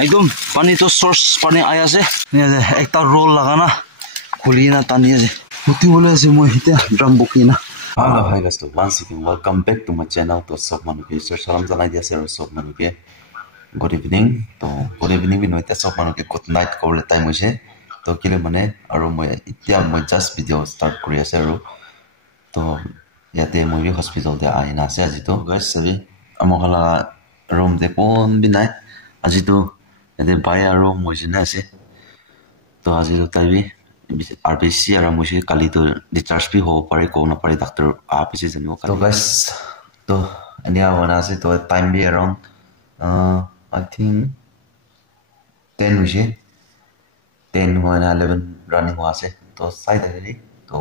एकदम पानी तो सोर्स पानी आया से एक रोल लगाना खुली ना तानी से उठी बोले से मैं हिते ड्रम बुकी ना Hello, hi guys. Once again, welcome back to my channel. To सब मानुके सर सलाम जनाई दिया सर सब मानुके good evening. तो good evening भी नोइते सब मानुके good night कोले टाइम मुझे तो किले मने आरो मैं इत्या मैं just video start करिया सर तो याते मैं हॉस्पिटल दे आई ना से आज तो guys सभी अमोहला रूम दे कौन भी नहीं आज तो याते बाय रूम मुझे ना से तो आज तो ताई RBC और मुझे कल तो डिस्चार्ज भी हो पारे को ना पारे डॉक्टर आप इसे जन्म तो guys तो अन्य वाला से तो टाइम भी around I think 10 मुझे 10 हुआ ना 11 रनिंग हुआ से तो साइड है तो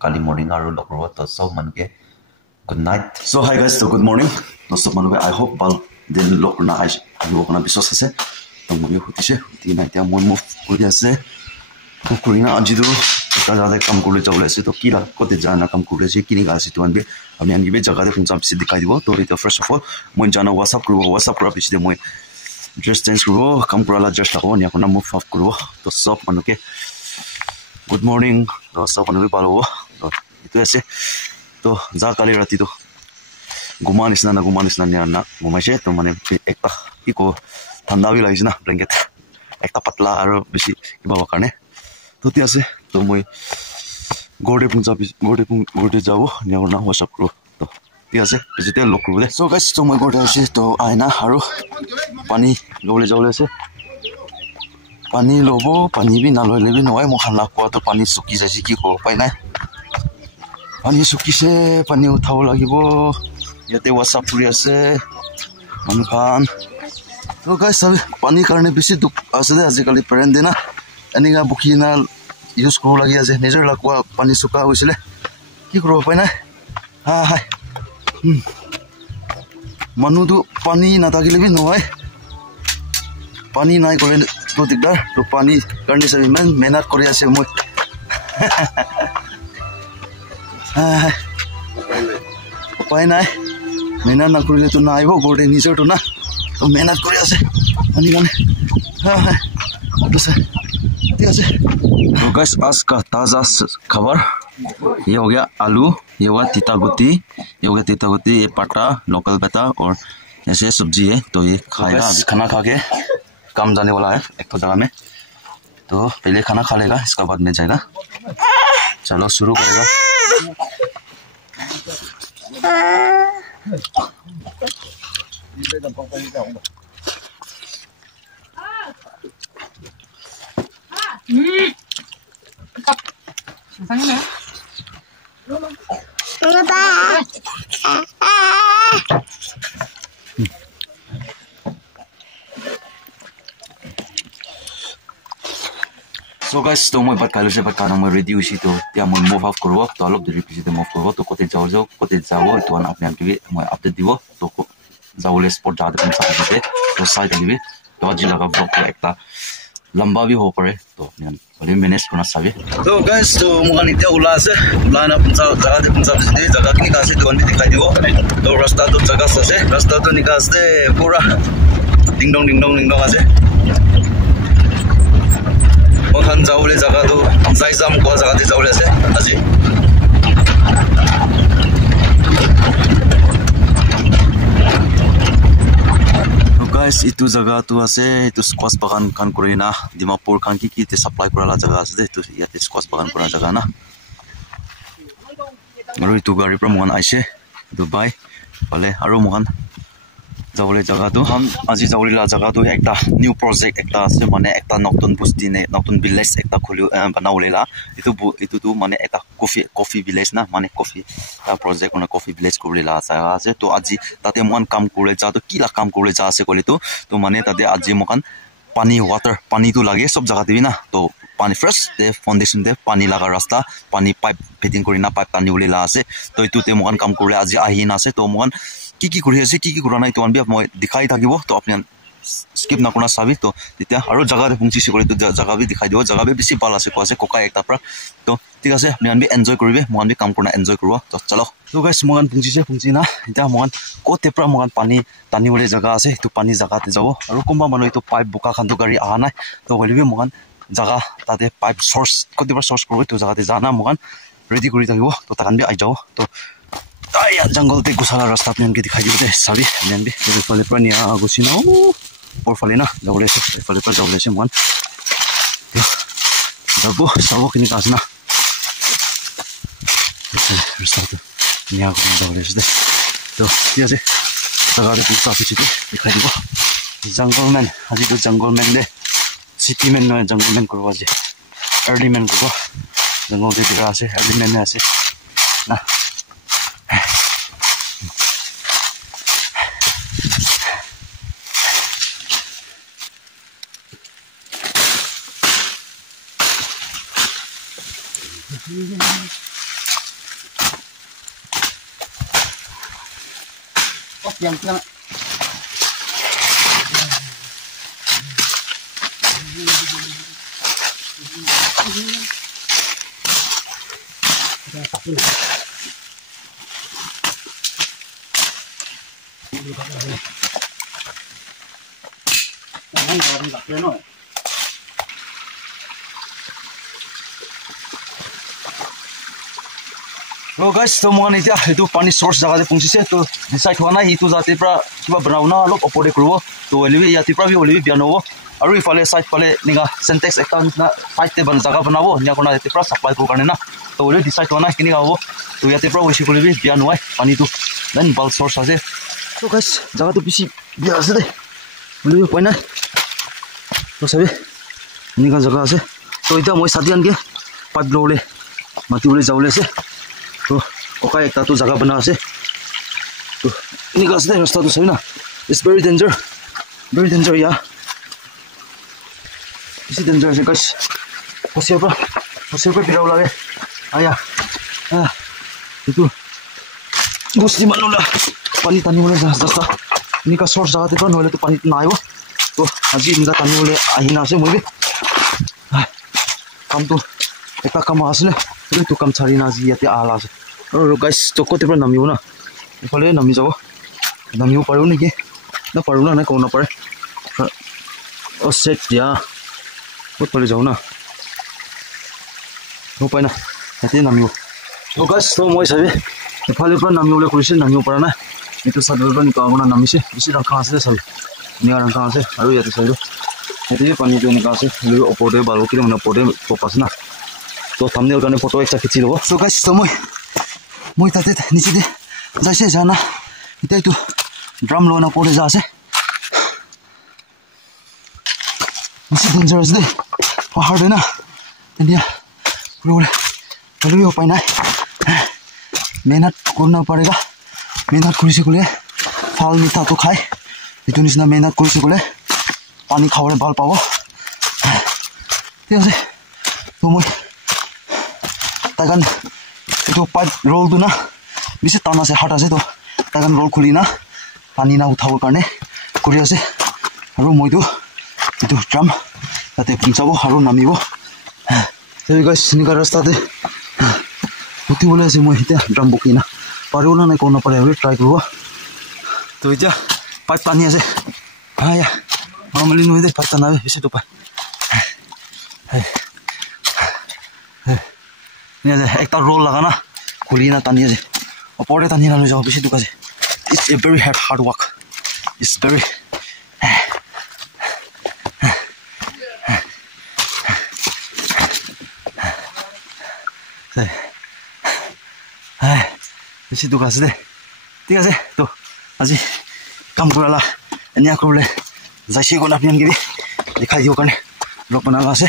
कल मॉर्निंग आरो डॉक्टर वो तो सब मन के good night so hi guys तो good morning तो सब मन के I hope बाल दिन लोग ना आज लोग ना विश्वास से तो मुझे होती से होती ना क्या मन मुफ हो जाए तो कुरिना आज तो ज़्यादा कम कर ले चले से तो किला कोते जाना कम कर ले से किनी का सितुआन भी हमने अन्य भी जगह दे फुंसा भी दिखाई दिवो तो इतो फर्स्ट ऑफ ऑल मैं जाना WhatsApp करो पिछले मैं ड्रेस चेंज करो कम कराला जस्ट लगो नहीं अपना मूव ऑफ करो तो सब मनु के गुड मॉर्निंग तो सब मनु भी पालो तो इतो ऐसे तो जा काली राती तो घुमानिस ना घुमाइसे तो माने एक इको ठंडा भी लागिस ना ब्लैंकेट एक पतला और बेसी किबा करने तो त्या से तो मैं गोडे जाओ निया ना WhatsApp करो तो त्या से बेसिते लॉक करो दे सो गाइस तो मैं गोडे से तो आइना हारो पानी लोले जाओले से पानी लोबो पानी भी ना लोले भी नय मोहल्ला को तो पानी सुकी जासी की को पाइ ना पानी सुकी से पानी उठाओ लागिबो याते WhatsApp करि আছে मनखान तो गाइस सब पानी करने बेसी दुख আছে दे आजिकाली पेरेंट देना एनिगा बुखिना यूज करो लगी আছে নিজৰ লাগवा पानी सुका হৈছিলে কি কৰিব পাই না হাই হাই মানুটো পানী নাথাকিলে বি নহয় পানী নাই কৰে তো দিগদাৰ তো পানী কাৰণে সব ইমান মেহনত কৰি আছে মই হাই উপায় নাই মেহনত নকৰিলে তো নাইব গড়ে নিজৰটো না तो मेहनत कर पानी गाने हाँ हाँ ठीक है तो गाइस आज का ताज़ा खबर ये हो गया आलू ये हो गया तीता गुत्ती ये पटा लोकल बेटा और ऐसे सब्जी है तो ये खाएगा खाना खा के काम जाने वाला है एक तो जगह में तो पहले खाना खा लेगा इसका बाद में जाएगा चलो शुरू करेगा So guys, तो मैं बात कर मैं रेडी हुई तो क्या मैं मूव ऑफ करो तो अलग दूरी पीछे मूव करो तो कोते जाओ तो अपने आप के मैं अपडेट दिवो तो जाओले स्पॉट जाते हैं साथ में तो साइड में तो आज लगा ब्लॉग को एक लंबा भी हो पड़े तो बड़ी मैनेज करना चाहिए तो गाइस तो मुझे नित्य उला ना जगह की निकासी दुकान भी दिखाई दिवो तो रास्ता तो जगह से रास्ता तो निकासते पूरा डिंग डोंग आसे ओखान जाओले जगह तो जाय जाम को जगह ते जाओले से আজি गाइस इतु जगह तो आसे इतु स्क्वाश बागान कान करेना डिमापुर कान की ते सप्लाई कराला जगह आसे दे तो याते स्क्वाश बागान करा जगह ना और इतु गाड़ी पर मोहन आइसे दुबई वाले आरो मोहन जावले जगह तो हम আজি जावले ला जगह तो एकटा न्यू प्रोजेक्ट एकटा से माने एकटा नतुन बस्ती ने नतुन विलेज एकटा खुलियो बनावलेला इतु तो माने एकटा कॉफी विलेज ना माने कॉफी ता प्रोजेक्ट ना कॉफी विलेज करलेला আছে तो আজি ताते मन काम करे जा तो किला काम करे जा আছে कले तो माने ताते আজি मकान पानी वाटर पानी तो लागे सब जगह देबी ना तो पानी फर्स्ट दे फाउंडेशन दे पानी लगा रास्ता पानी पाइप फिटिंग करिना पाइप पानी उलेला আছে तो इतुते मकान काम करे আজি आही ना আছে तो मकान की करि আছে की करा নাই तो अनबि मैं दिखाई থাকিব तो अपने skip na kona sabi to titia aro jaga re pungchi sikori to jaga bi dikhai dio jaga bi bisi bal ase ko ase koka ekta pra to ঠিক আছে আমি আনবি এনজয় কৰিবে মই আমি কাম কৰনা এনজয় কৰিব তো চলো তো গাইস মগান পুঞ্জি না এটা মগান কোতে প্ৰা মগান পানী টানিবলে জায়গা আছে তো পানী জায়গাতে যাব আৰু কোনবা মানুহ তো পাইপ বুকা খান্তো গাড়ী আহা নাই তো হলিবি মগান জায়গা তাতে পাইপ সোর্স কোতে প্ৰা সোৰ্স কৰিব তো জায়গাতে জানা মগান ৰেডি কৰি থাকিব তো তাকান বি আই যাও তো আয়া জঙ্গলতে গুছালা ৰাস্তা আপনি দিখাই দিবে সাবি আমি তো ফলে প্ৰা নিয়া গুছিনা por ফলে না যাবলে ফলে প্ৰা যাবলে মগান যাবো সাবো কিনি কাজ না Restato niago con dobles de to ya sé agar de pizza pichito dikhai dibo jungle man aji to jungle man de city man no jungle man korwa je early man ko jungle de dikha ase early man ase na yang kena Hello guys, so mga nitya, ito pani source jaga de pungsi se to decide hona hi to jate pra kiba बनाउना low opore krubo to olivi yati pra vi olivi bianowo aru ifale side pale ninga syntax ekta na side te ban jaga banawo nya kona yati pra supply ko karne na to olivi decide hona kini gawo to yati pra wishi olivi bianoi pani to then bal source ase so guys jaga to bisi bia ase de olivi poina to sabe ninga jaga ase to ita moi sadian ke pipe lole mati ule jawle se तो ओका एकता तो जगह बना से तो निकाल से रास्ता तो सही ना इट्स वेरी डेंजर या इसी डेंजर से कस पसिया पर पिराव लागे आया itu gusti manula pani tani mole jasta nika source jagate pa noile to pani naibo to aji nika tani mole ahina ase moi be kam to eta kam asle to kam chari na ji yate ala ase aro guys to kote pra namiu na ifale nami jabo namiu paru ni ke na paru na ko na pare o set ya ot pare jau na ho paina ate namiu to guys to moi sabe ifale pra namiu le kurise namiu para na itu sadar pra ni ka gona namise bisi rakha ase sabe ni rakha ase aru yate sabe ate pani to ni ka ase le opode balu kile mona pode popas na तो thumbnail करने photo एक खींची लो so guys तो moi tate niche de jaise jana itai tu drum lo na pore ja ase masi dangerous de pahar de na india pure pure upai nai मेहनत करना पड़ेगा मेहनत करिसे कोले फल मिठा तो खाए इतो निसना मेहनत करिसे कोले पानी खावले बाल पाबो ठीक আছে तो moi tagan itu pipe roll tu na bisi tana se hata ase to tagan roll khuli na pani na uthabo karne kori ase aru moi tu itu drum tate punchabo aru namibo so guys nika rasta te uti bole ase moi hita drum bokina paru na nai kona pare aru try korobo to ija pipe pani ase aya normally no ide pipe na bisi to paนี่จะเอกตาโรลละกันนะคุลีน่ะตอนนี้จะพอได้ตอนนี้เราจะเอาไปชิดูกันสิ it's a very hard work it's veryไปชิดูกันสิเด้ঠিক আছে তো আজি কাম কৰালা এনিয়া কৰিলে যাইছি গলা পিয়ান গিৰি দেখাই দিও কাৰণে লোক বনালা আছে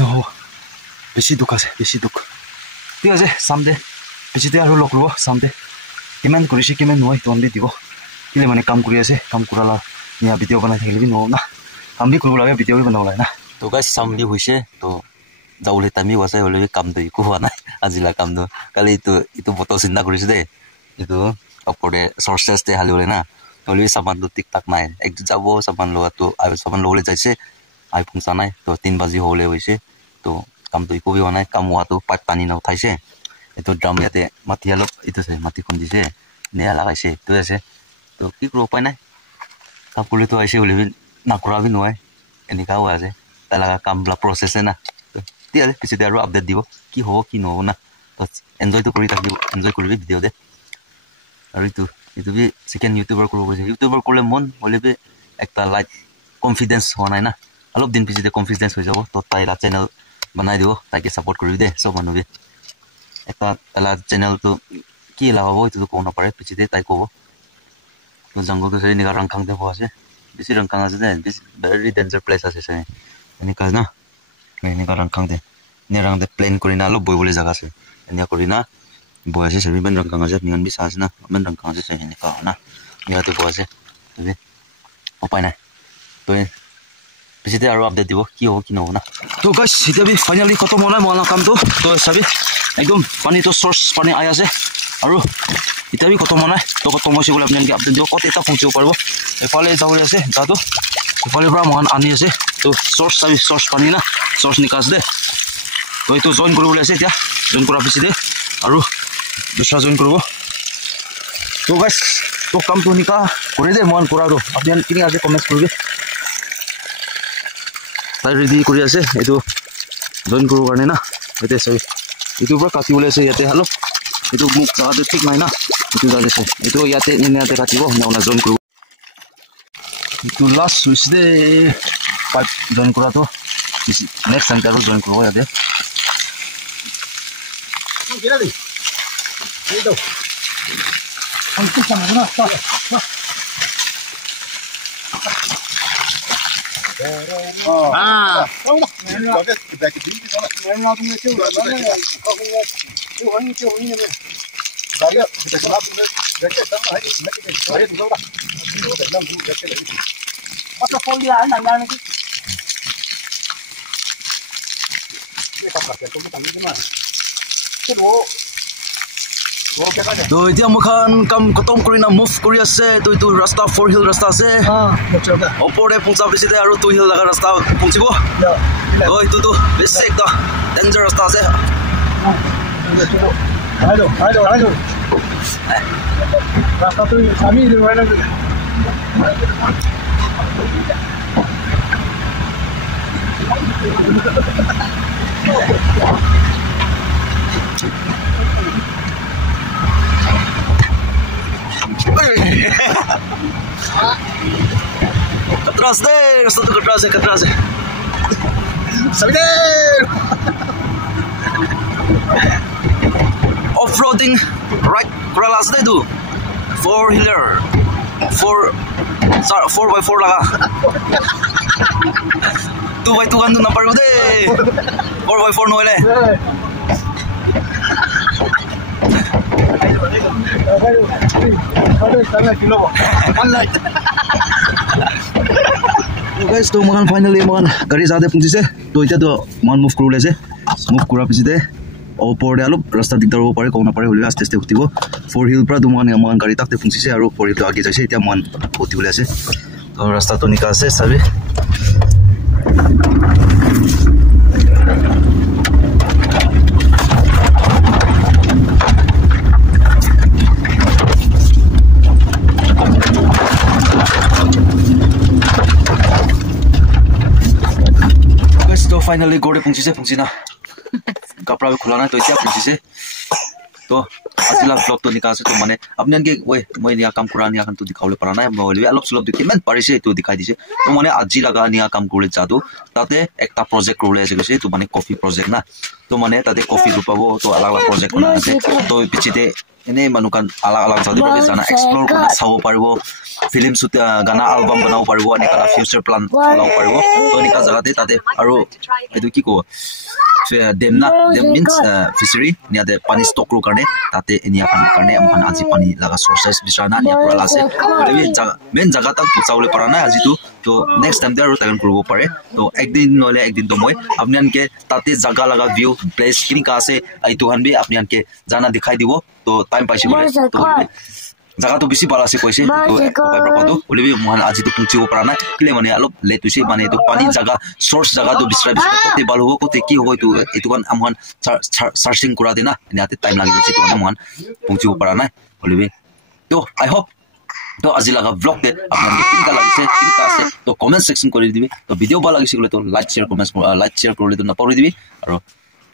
no বেশি দুঃখ আছে বেশি দুঃখ ঠিক আছে সামদে বেশিতে আৰু লগ লব সামদে কিমান কৰিছে কিমান নহয় তোমলে দিব কিলে মানে কাম কৰি আছে কাম কৰালা নিয়া ভিডিও বনাই থাকিলে নহব না কাম বি কৰিব লাগে ভিডিও বি বনাব লাগে না তো গাইস সামলি হৈছে তো যাবলৈ টাইমে আছে হ'লে কামটো একো হোৱা নাই আজিলা কামটো কালি ইটো বতৰ চিন্তা কৰিছোঁ দেই এইটো ওপৰতে চৰ্চেছতে হালিবলৈ না হ'লে চামানটো টিক টাক নাই একটো যাব চামান লোৱাটো আৰু চামান ল'বলৈ যাইছে আহি পঞ্চা নাই তো 3 বাজি হ'বলৈ হৈছে তো কামটো একো হোৱা নাই কাম হোৱাটো পাইপ টানি উঠাইছে এইটো ড্ৰাম ইয়াতে মাটি অলপ এইটো আছে মাটি খুন্দিছে নেয়া লগাইছে এইটো আছে তো কি কৰিব উপায় নাই কাম কৰিলেতো আহিছে হ'লে নকৰাবি নোৱাৰে এনেকুৱাও আছে তাৰ লগা কামবিলাক প্ৰচেছে না ঠিক আছে পিছতে আৰু আপডেট দিব কি হ'ব কি নহ'ব না তো এনজয়টো কৰি থাকিব এনজয় কৰিবি ভিডিঅ'তে আৰু এইটো বি ছেকেণ্ড ইউটিউবাৰ কৰিব গৈছে ইউটিউবাৰ কৰিলে মন হ'লে বি একটা লাইক কনফিডেঞ্চ হোৱা নাই না অলপ দিন পিছতে কনফিডেঞ্চ হৈ যাব তো তাই এটা চেনেল বনাই দিব তাইকে ছাপোৰ্ট কৰিবি দেই চব মানুহে এটা চেনেলটো কি লগাব এইটোতো ক'ব নাপাৰে পিছতে তাই ক'ব তো জংঘলটো চাই এনেকুৱা ৰাংখাং দেব আছে বেছি ৰাংখাং আছে দে ভেৰি ডেঞ্জাৰ প্লেচ আছে চাই এনেকুৱা না এনেকুৱা ৰাংখাং দে এনে ৰাং দে প্লেন কৰি না অলপ বহিবলৈ জেগা আছে এনেকুৱা কৰি না বহি আছে চাবি ইমান ৰাংখাং আছে ইমান বি চাহ আছে না ইমান ৰাংখাং আছে চাই এনেকুৱা না ইয়াতে বহি আছে উপায় নাই তো পিছতে আৰু আপডেট দিব কি হ'ব কি নহ'ব না তো গাইছ এতিয়া বি ফাইনেলি খতম হোৱা নাই মোৰ কামটো তো চাবি একদম পানীটো চ'ৰ্চ পানী আহি আছে আৰু এতিয়া বি খতম হোৱা নাই তো খতম হৈছে বুলি আপোনালোকে আপডেট দিব ক'ত এটা পहुঁচিব পাৰিব এফালে যাবলৈ আছে যাটো এফালে পৰা মহান আনি আছে তো চ'ৰ্চ চাবি চ'ৰ্চ পানী না চ'ৰ্চ নিকাচ দে তো এইটো জইন কৰিবলৈ আছে এতিয়া জইন কৰাৰ পিছতে আৰু দুসৰা জইন কৰিব তো গাইছ তো কামটো নিকা কৰি দে মহান কৰাটো আপোনালোকে কিনি আছে কমেণ্ট কৰিবি তাই ৰেডি কৰি আছে এইটো জইন কৰিবৰ কাৰণে না এতিয়া চাবি এইটোৰ পৰা কাটিবলৈ আছে ইয়াতে অলপ এইটো মোক জাগাটো ঠিক নাই না এইটো জাগা আছে এইটো ইয়াতে ইয়াতে কাটিব মানে জইন কৰিব এইটো লাষ্ট হৈছে দে পাইপ জইন কৰাটো নেক্সট টাইম আৰু জইন কৰিব ইয়াতে তো এতিয়া মুখান কাম খতম কৰি না মুভ কৰি আছে তো এইটো ৰাস্তা 4 হিল ৰাস্তা আছে ওপৰতে পঞ্চা পিছতে আৰু 2 হিল লগা ৰাস্তা পঞ্চিব তো এইটোতো বেছি একটা ডেঞ্জাৰ ৰাস্তা আছে ৰাস্তাটো আমি Atrás deh, satu ke atrás. Salir. Off-roading right keralas deh tu. 4-wheeler. 4x4 laga. 2x2 kan tu nampak deh. 4x4 no le. Guys, to makan finally makan gari saate punchise to eta to man move kuru lese move kura pisite opor de alop rasta diktar hobo pare kona pare hole aste aste utibo 4 hill pra to man gari takte punchise aru 4 hill to age jaise eta man uti hole ase to rasta to nika ase sabe finally gode pungsi na kapra khula na to itya pungsi se to asila vlog to nika ase to mane apnian ke oi moi nia kam kura nia kan to dikhaule para na moi alop sulop dikhi men parise to dikhai dise to mane aji laga nia kam kule jadu tate ekta project kule ase kise to mane coffee project na to mane tate coffee rupabo to alag project na ase to pichite ene manukan alag jade bole jana explore kona sabo paribo film shoot gana album banao paribo ani kala future plan banao paribo to nika jaga te tate aru edu ki ko dem means fishery nia de pani stock ro karne tate enia karne amkan aji pani laga sources bisana nia kura ase main jaga tak chaule parana aji tu তো next time দে আৰু তাইন কৰিব পাৰে তো একদিন নহলে একদিন তো মই আপোনানকে তাতে জাগা লগা ভিউ প্লেস কিনিকা আছে এইটো হানবি আপোনানকে জানা দেখাই দিব তো টাইম পাইছে বলে তো জাগা তো বেছি ভাল আছে কৈছে তো কপাটো ওলিবি মহান আজি তো পুচিব পৰা নাই কিলে মানে অলপ লেট হৈছে মানে তো পানী জাগা সোর্স জাগা তো বিস্তার কতে ভাল হ'ব কতে কি হ'ব এটো কান আমহান সার্চিং কৰা দিনা ইয়াতে টাইম লাগি গৈছে তো মহান পুচিব পৰা নাই ওলিবি তো আই হোপ তো আজি লগা ব্লগ তে আপোনালোকে কিনকা লাগিছে কিনকা আছে তো কমেন্ট সেকশন কৰি দিবি তো ভিডিও ভাল লাগিছে গলে তো like share comment like share কৰিলে তো নপৰি দিবি আৰু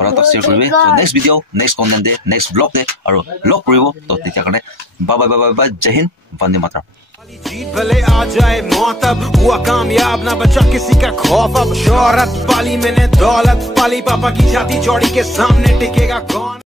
পৰাটা শেয়াৰ কৰিবি তো নেক্সট ভিডিও নেক্সট কন্টেন্ট দে নেক্সট ব্লগ দে আৰু লগ কৰিব তো তেতিয়া কাৰণে बाय बाय बाय बाय जय हिंद वंदे मातरम जीत भले आ जाए मौत अब हुआ कामयाब ना बचा किसी का खौफ अब शोहरत पाली मैंने दौलत पाली पापा की छाती चौड़ी के सामने टिकेगा कौन